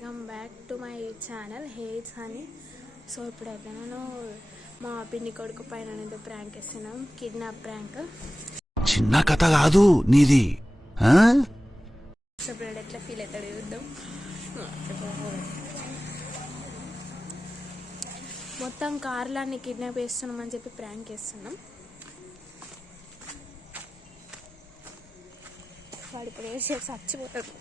Welcome back to my channel హేట్స్ అని. So ఇప్పుడైతే నేను మా పిన్ని కొడుకు పైన ఏదో ప్రాంక్ వేస్తున్నాం, కిడ్నాప్ ప్రాంక్. చిన్న కథ కాదు నీది. సో ఇప్పుడు ఎట్లా ఫీల్ అవుతాడు చూద్దాం. మొత్తం కార్లన్నీ కిడ్నాప్ చేస్తున్నాం అని చెప్పి ప్రాంక్ వేస్తున్నాం. వాడు ఇప్పుడు వేసేసి చచ్చిపోతాడు.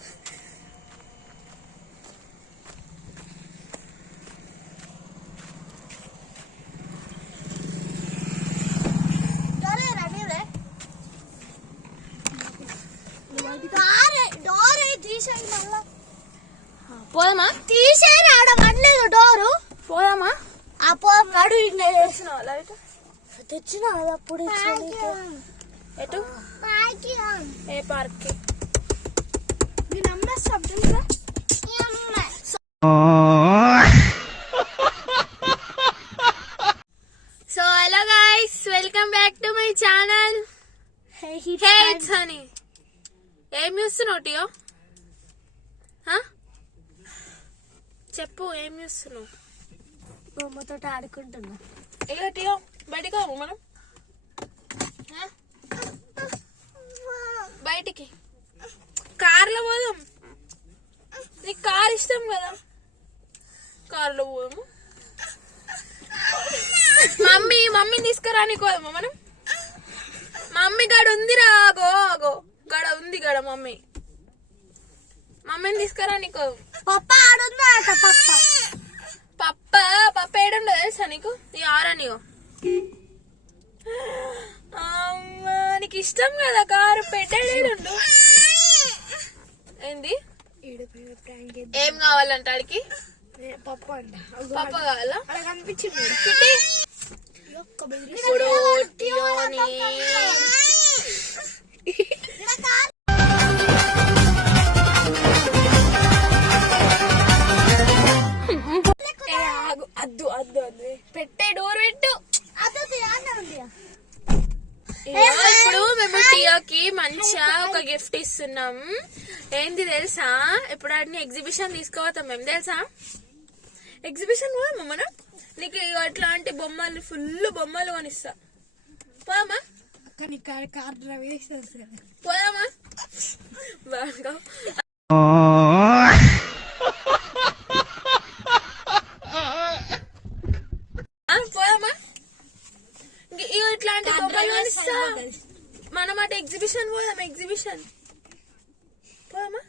పోదామా? తీసేరా పడలేదు డోరు. పోదామా? ఆ పోడు తెచ్చిన అప్పుడు ఎటు? ఏ పార్క్ కి? So hello guys, welcome back to my channel హేట్స్ అని. ఏం చూస్తున్నావు టియో? చెప్పు, ఏం చూస్తున్నావు? బొమ్మతో ఆడుకుంటున్నా. ఇక టియో బయటికి రాము మనం, బయటికి కార్లో పోదాం. నీకు కార్ ఇష్టం కదా, కార్లో పోదాము. మమ్మీని తీసుకురా నీకు పోదామా మనం? మమ్మీ గడ ఉందిరా, ఆగో ఆగో గడ ఉంది గడ. మమ్మీని తీసుకురా నీకు. పప్ప ఆడుందా? పప్ప ఏడుండో తెలుసా నీకు? ఈ ఆరనియో నీకు ఇష్టం కదా కారు, పెట్టేడుండు. ఏంది? ఏం కావాలంట ఆడికి? పప్ప అంట. పప్ప కావాలా? కనిపించింది. అద్దు అద్దు అద్దు పెట్టే, డోర్ పెట్టు. ఇప్పుడు మేము టియోకి మంచిగా ఒక గిఫ్ట్ ఇస్తున్నాం. ఏంది తెలుసా? ఇప్పుడు అన్ని ఎగ్జిబిషన్ తీసుకోవతాం మేము, తెలుసా? ఎగ్జిబిషన్ పోదామా మనం? నీకు అట్లాంటి బొమ్మలు, ఫుల్ బొమ్మలు కొనిస్తా. పోదామా? పోదామా? బాగా పోదామా? ఇట్లాంటి బొమ్మలు కొనిస్తా. మనం అటు ఎగ్జిబిషన్ పోదాం. ఎగ్జిబిషన్ పోదామా?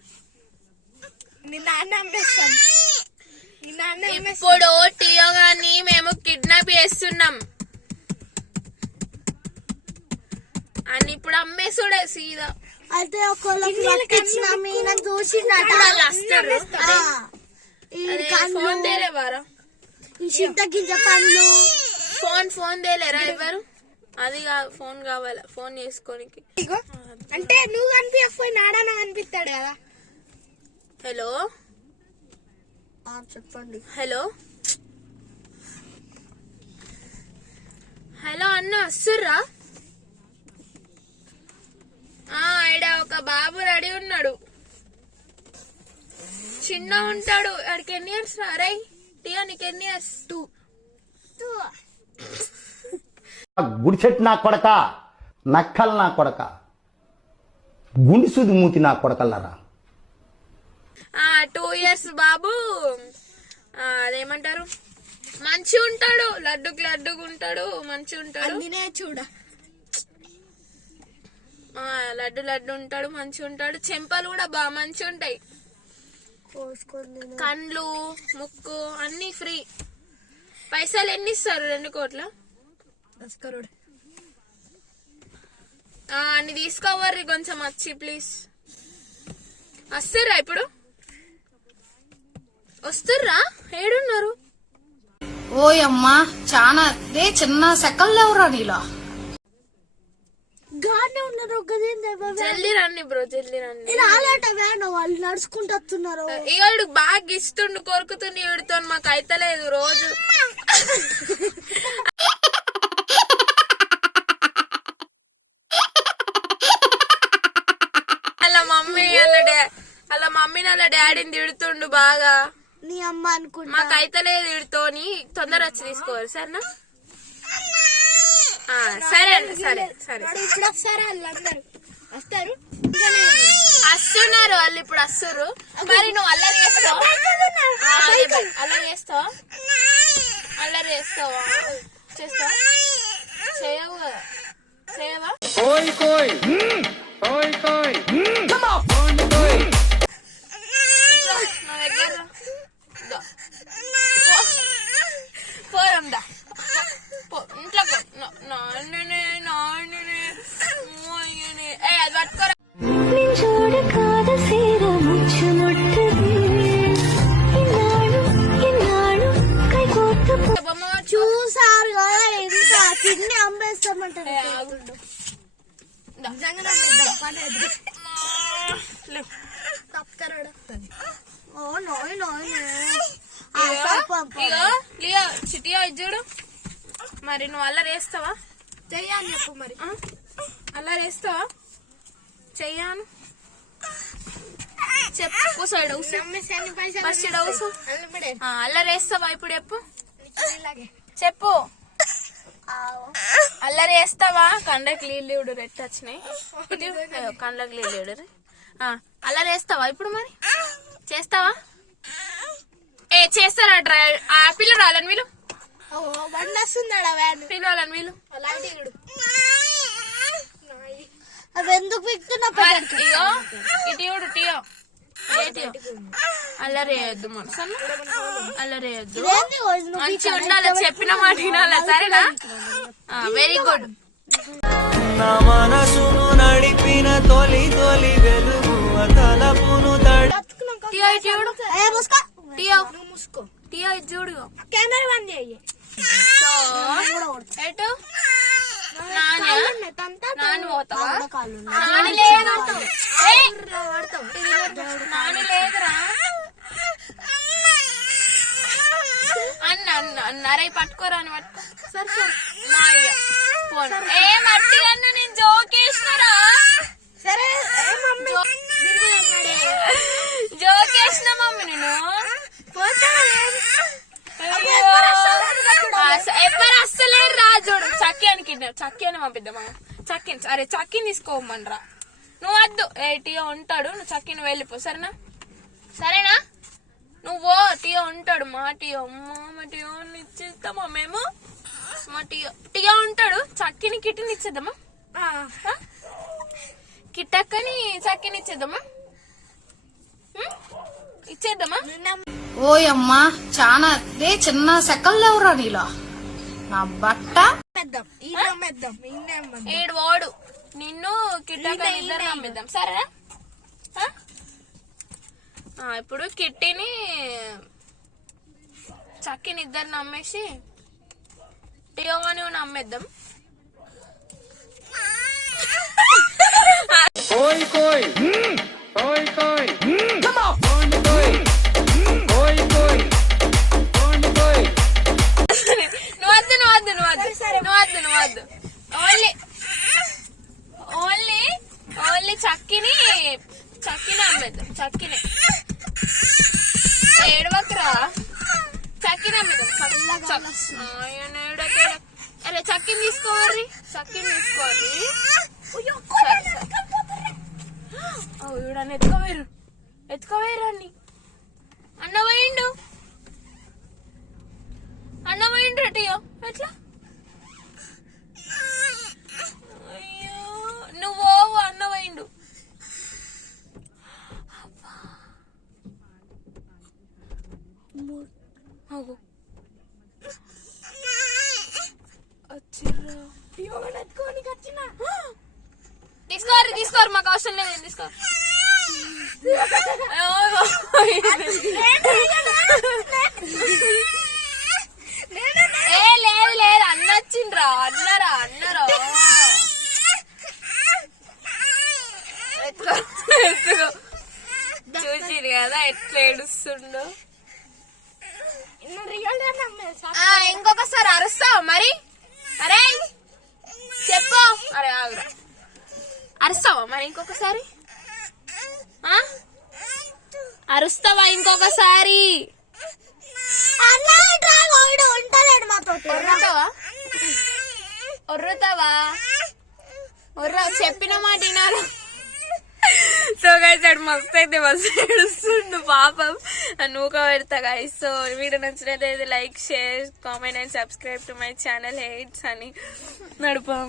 ఇప్పుడు టియో గాని మేము కిడ్నాప్ చేస్తున్నాం అని ఇప్పుడు అమ్మేసుడే సీదా. అయితే చూసిందట. ఫోన్ తేలేవారా? గింజ పండ్లు. ఫోన్ తేలేరా ఎవరు? అది ఫోన్ కావాలా, ఫోన్ చేసుకోనికి. అంటే నువ్వు కనిపించకపోయి నాడన కనిపిస్తాడు కదా. హలో చెప్పండి. హలో హలో అన్న, వస్తుర్రా? ఈడ ఒక బాబు రెడీ ఉన్నాడు, చిన్న ఉంటాడు. ఆడికి ఎన్ని ఇయర్స్ రా? రై టియో నీకు ఎన్ని ఇయర్స్? 2. గుడిచెట్టు నా కొడక, నక్కలు నా కొడక, గుండి సూది మూతి నా కొడకల్లారా. 2 ఇయర్స్ బాబు. అదేమంటారు, మంచి ఉంటాడు, లడ్డుగా ఉంటాడు, మంచి ఉంటాడు. చూడ లడ్డు ఉంటాడు, మంచి ఉంటాడు. చెంపలు కూడా బాగా మంచి ఉంటాయి. కండ్లు, ముక్కు అన్ని ఫ్రీ. పైసలు ఎన్ని ఇస్తారు? 2 కోట్ల. అన్ని తీసుకోవర్రి కొంచెం వచ్చి ప్లీజ్. వస్తుర్రా? ఇప్పుడు వస్తుర్రా? ఏడున్నారు? ఓయమ్మా చానా రే చిన్న సెకండ్ లేవురా నీలా. గానే ఉన్నారు. జల్దీ రండి బ్రో, జల్దీ రండి. వాళ్ళు నడుచుకుంటూ వస్తున్నారు. ఈడు బాగా ఇస్తుండు, కొరుకుతుంది ఈడుతో. మాకు అయితలేదు రోజు. అలా మమ్మీ అలా డాడీని తిడుతుండు బాగా. నీ అమ్మ అనుకుంటా. మాకైతే లేదు తిడుతోని, తొందర వచ్చి తీసుకోవాలి సరేనా? సరే అండి, సరే సరే. ఇప్పుడు వస్తారా వాళ్ళందరూ? వస్తారు, వస్తున్నారు వాళ్ళు, ఇప్పుడు వస్తున్నారు. మరి నువ్వు అల్లరి చేస్తావు, అల్లరి చేస్తావా? అల్లరి చేస్తావా? చేస్తావా? చేయవు కదా, చేయవా? నా దగ్గర దా. పోరందా ఇంట్లో నాన్ననే నాన్ననే ఏ అది పట్టుకోరా. చూసారు కదా ఎంత కిడ్నీ అమ్మేస్తామంటారు. లియో చిటియో ఇచ్చాడు. మరి నువ్వు అల్లరి వేస్తావా? చెయ్యాలి చెప్పు మరి. అల్లరి వేస్తావా? చెయ్యాను చెప్పు. సైడ్ ఫస్ట్ డౌసు అల్లరి వేస్తావా? ఇప్పుడు చెప్పు, చెప్పు. అల్లరి వేస్తావా? కండ్లకి నీళ్ళు ఇవ్వడు, రెట్ వచ్చినాయి. కండ్లకి నీళ్ళు ఇవ్వడు. అల్లరి వేస్తావా ఇప్పుడు? మరి చేస్తావా? ఏ చేస్తారా? డ్రైవర్ పిల్లలు రాలని వీళ్ళు, బండి వస్తుందా వ్యాన్? పిల్లలని వీళ్ళు అవి ఎందుకు పిక్తున్నా? ఇగో ఇటు ఇవ్వడు టీయో. అల్లరి వేయద్దు మనసు, అల్లరి వేయద్దు. మంచిగా ఉండాలి, చెప్పిన మాట వినాలా సరేనా? Very good. నా మనసును నడిపిన తొలి తొలి వెలుగు తలపును టీయో ఇటు ఇవ్వడు. టీయో టీయో ఇది చూడు. కెమెరా బంద్ చేయి. సో ఎటు నాని పోతావా? నాని లేదురా, నాని లేదురా అన్న అన్న అన్న. అరే పట్టుకోరా అని పట్టుకో. సరే సరే ఏ మట్టి అన్న, నేను జోకేసినరా. సరే జోకేసిన మమ్మీ నేను. ఎవరు అస్సలేరు రా. చూడు చక్కియానికి, చక్కియాని పంపిద్దామా? చక్కిని, అరే చక్కిని తీసుకోమనరా. నువ్వు వద్దు, టీయో ఉంటాడు, నువ్వు చక్కిని వెళ్ళిపో సరేనా? సరేనా? నువ్వు టీయో ఉంటాడు. మా టీయో మా టీయో ఇచ్చేద్దామా మేము? మా టీయో ఉంటాడు. చక్కిని కిట్టిని ఇచ్చేద్దామా? కిట్టక్కని చక్కిని ఇచ్చేద్దామా? ఇచ్చేద్దామా? ఓయమ్మా చానా రే చిన్న సెకల్ లేవురా నీలో. నా బట్ట ఏడు వాడు నిన్ను కిట్టక్కని ఇద్దరు నమ్మిద్దాం సరేనా? ఇప్పుడు కిట్టిని చక్కిని ఇద్దరు నమ్మేసి టియోని నమ్మేద్దాం. నువ్వద్దు ఓన్లీ చక్కిని అమ్మేద్దాం. చక్కినే ఏడవకరా, చక్కిని అమ్మేద్దాం. అరే చక్కిని తీసుకోవాలి, చక్కిని తీసుకోవాలి. ఎత్తుకోవేరు అన్ని. అన్న పోయిండు టియో. ఎట్లా అయ్యో నువ్వు అన్న పోయిండు. తీసుకోరు మాకు అవసరం లేదు. తీసుకోరు లేదు అన్న వచ్చిండ్రా. అన్నరా చూసిరు కదా ఎట్లా ఏడుస్తుండో. ఇంకొకసారి అరుస్తావు మరి? అరే చెప్పు. అరే ఆగురా, అరుస్తావా మరి ఇంకొకసారి? అరుస్తావా ఇంకొకసారి? ఉంటాడు మాతో. ఒర్రుతావా? చెప్పిన మాట వినాలి. సో గైస్ అడు మస్తు అయితే మస్తు ఏడుస్తుండు పాపం. నూక పెడతా గైస్. సో వీడియో నచ్చినట్లయితే like, share, comment and subscribe to my channel heights అని నడుపం.